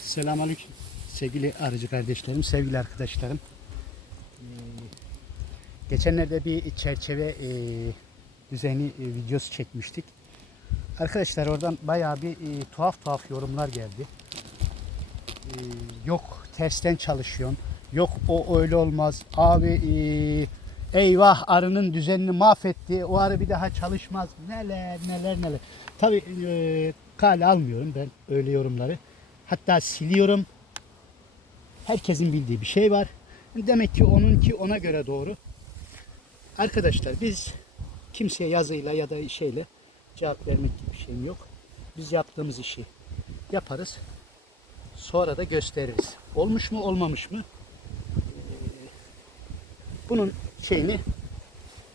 Selamünaleyküm sevgili arıcı kardeşlerim, sevgili arkadaşlarım. Ee, geçenlerde bir çerçeve e, düzeni e, videosu çekmiştik. Arkadaşlar oradan bayağı bir e, tuhaf tuhaf yorumlar geldi. Ee, yok tersten çalışıyorsun, yok o öyle olmaz, abi eyvah arının düzenini mahvetti, o arı bir daha çalışmaz, neler neler neler. Tabii kale almıyorum ben öyle yorumları. Hatta siliyorum. Herkesin bildiği bir şey var. Demek ki onunki ona göre doğru. Arkadaşlar biz kimseye yazıyla ya da şeyle cevap vermek gibi bir şeyim yok. Biz yaptığımız işi yaparız. Sonra da gösteririz. Olmuş mu olmamış mı? Ee, Bunun şeyini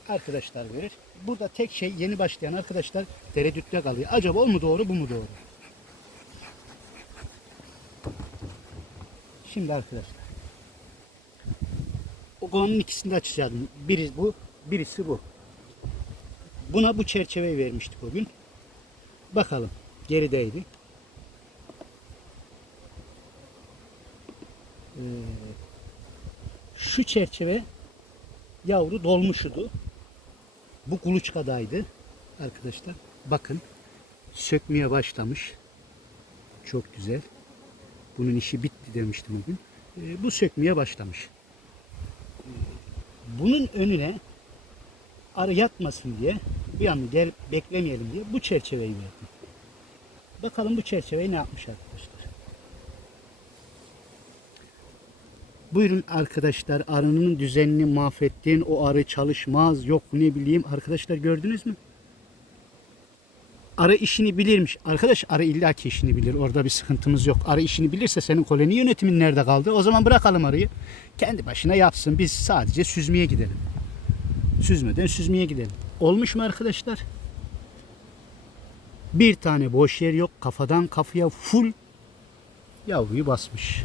arkadaşlar verir. Burada tek şey yeni başlayan arkadaşlar tereddütte kalıyor. Acaba o mu doğru bu mu doğru? Şimdi arkadaşlar. O konunun ikisini de açacağım. Biri bu, birisi bu. Buna bu çerçeveyi vermiştik o gün. Bakalım. Gerideydi. Ee, şu çerçeve yavru dolmuşudu. Bu kuluçkadaydı arkadaşlar. Bakın sökmeye başlamış. Çok güzel. Bunun işi bitti demiştim bugün. Ee, bu sökmeye başlamış. Bunun önüne arı yatmasın diye bir an gel beklemeyelim diye bu çerçeveyi verdim. Bakalım bu çerçeveyi ne yapmış arkadaşlar. Buyurun arkadaşlar arının düzenini mahvettin o arı çalışmaz yok ne bileyim arkadaşlar gördünüz mü? Arı işini bilirmiş. Arkadaş arı illaki işini bilir. Orada bir sıkıntımız yok. Arı işini bilirse senin koloni yönetimin nerede kaldı? O zaman bırakalım arıyı. Kendi başına yapsın. Biz sadece süzmeye gidelim. Süzmeden süzmeye gidelim. Olmuş mu arkadaşlar? Bir tane boş yer yok. Kafadan kafaya full yavruyu basmış.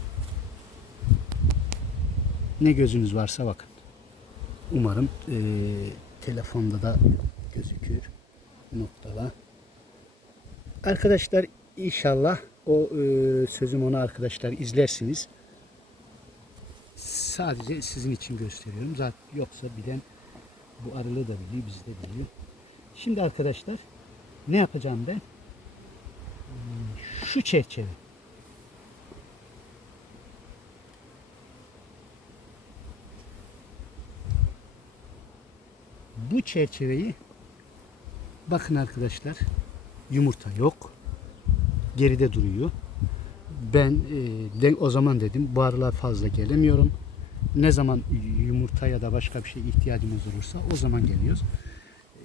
Ne gözünüz varsa bakın. Umarım eee, telefonda da gözükür. Noktalar. Arkadaşlar inşallah o e, sözüm onu arkadaşlar izlersiniz. Sadece sizin için gösteriyorum. Zaten yoksa bilen bu arılığı da biliyor, biz de biliyor. Şimdi arkadaşlar ne yapacağım ben? Şu çerçeve. Bu çerçeveyi bakın arkadaşlar yumurta yok. Geride duruyor. Ben e, de, o zaman dedim bu aralar fazla gelemiyorum. Ne zaman yumurta ya da başka bir şey ihtiyacımız olursa o zaman geliyoruz. E,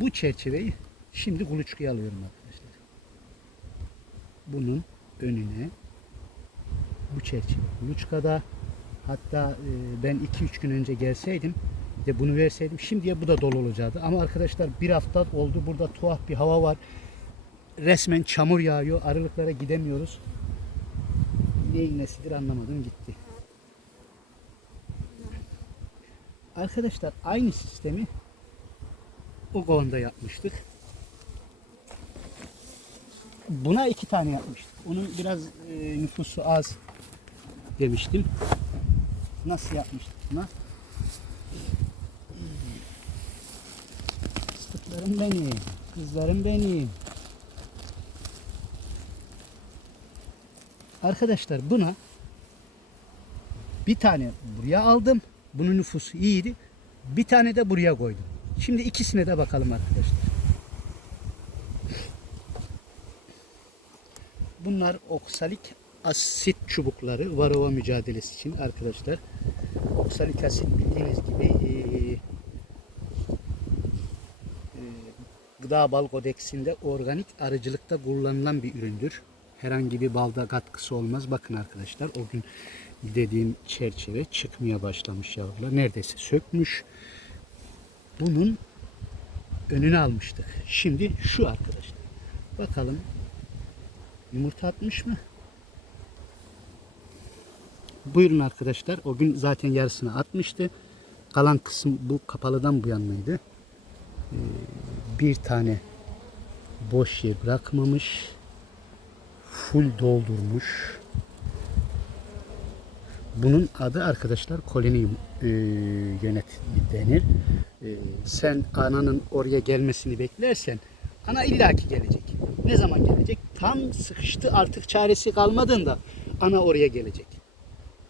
bu çerçeveyi şimdi kuluçkaya alıyorum arkadaşlar. Bunun önüne bu çerçeve kuluçkada hatta e, ben 2-3 gün önce gelseydim de bunu verseydim şimdiye bu da dolu olacaktı. Ama arkadaşlar bir hafta oldu burada tuhaf bir hava var. Resmen çamur yağıyor. Arılıklara gidemiyoruz. Neyin nesidir anlamadım gitti. Arkadaşlar aynı sistemi o kovanda yapmıştık. Buna iki tane yapmıştık. Onun biraz e, nüfusu az demiştim. Nasıl yapmıştık buna? Fıstıklarım benim, kızlarım benim. Arkadaşlar buna bir tane buraya aldım. Bunun nüfusu iyiydi. Bir tane de buraya koydum. Şimdi ikisine de bakalım arkadaşlar. Bunlar oksalik asit çubukları varova mücadelesi için arkadaşlar. Oksalik asit bildiğiniz gibi eee, eee, Gıda Bal Kodeksinde organik arıcılıkta kullanılan bir üründür. Herhangi bir balda katkısı olmaz. Bakın arkadaşlar o gün dediğim çerçeve çıkmaya başlamış yavrular. Neredeyse sökmüş. Bunun önünü almıştık. Şimdi şu arkadaşlar. Bakalım yumurta atmış mı? Buyurun arkadaşlar. O gün zaten yarısını atmıştı. Kalan kısım bu kapalıdan bu yanmaydı. Ee, bir tane boş yer bırakmamış. Full doldurmuş. Bunun adı arkadaşlar koloni e, yönetimi denir. E, sen ananın oraya gelmesini beklersen ana illaki gelecek. Ne zaman gelecek? Tam sıkıştı artık çaresi kalmadığında ana oraya gelecek.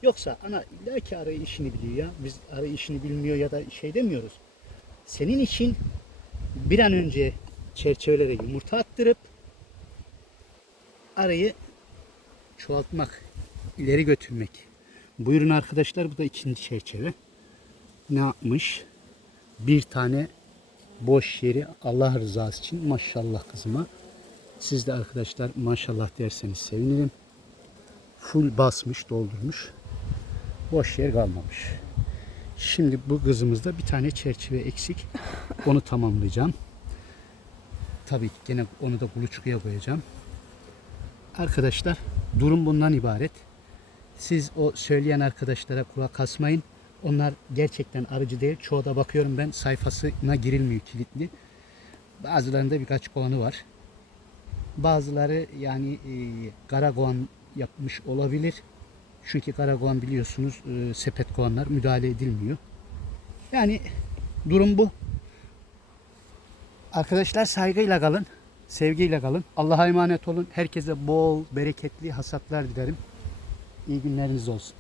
Yoksa ana illaki arı işini biliyor ya. Biz arı işini bilmiyor ya da şey demiyoruz. Senin için bir an önce çerçevelere yumurta attırıp arayı çoğaltmak, ileri götürmek. Buyurun arkadaşlar bu da ikinci çerçeve. Ne yapmış? Bir tane boş yeri Allah rızası için maşallah kızıma. Siz de arkadaşlar maşallah derseniz sevinirim. Full basmış, doldurmuş. Boş yer kalmamış. Şimdi bu kızımızda bir tane çerçeve eksik. Onu tamamlayacağım. Tabii gene onu da kuluçkaya koyacağım. Arkadaşlar durum bundan ibaret. Siz o söyleyen arkadaşlara kulak asmayın. Onlar gerçekten arıcı değil. Çoğu da bakıyorum ben sayfasına girilmiyor kilitli. Bazılarında birkaç kovanı var. Bazıları yani e, kara kovan yapmış olabilir. Çünkü kara kovan biliyorsunuz e, sepet kovanlar müdahale edilmiyor. Yani durum bu. Arkadaşlar saygıyla kalın, sevgiyle kalın. Allah'a emanet olun. Herkese bol, bereketli hasatlar dilerim. İyi günleriniz olsun.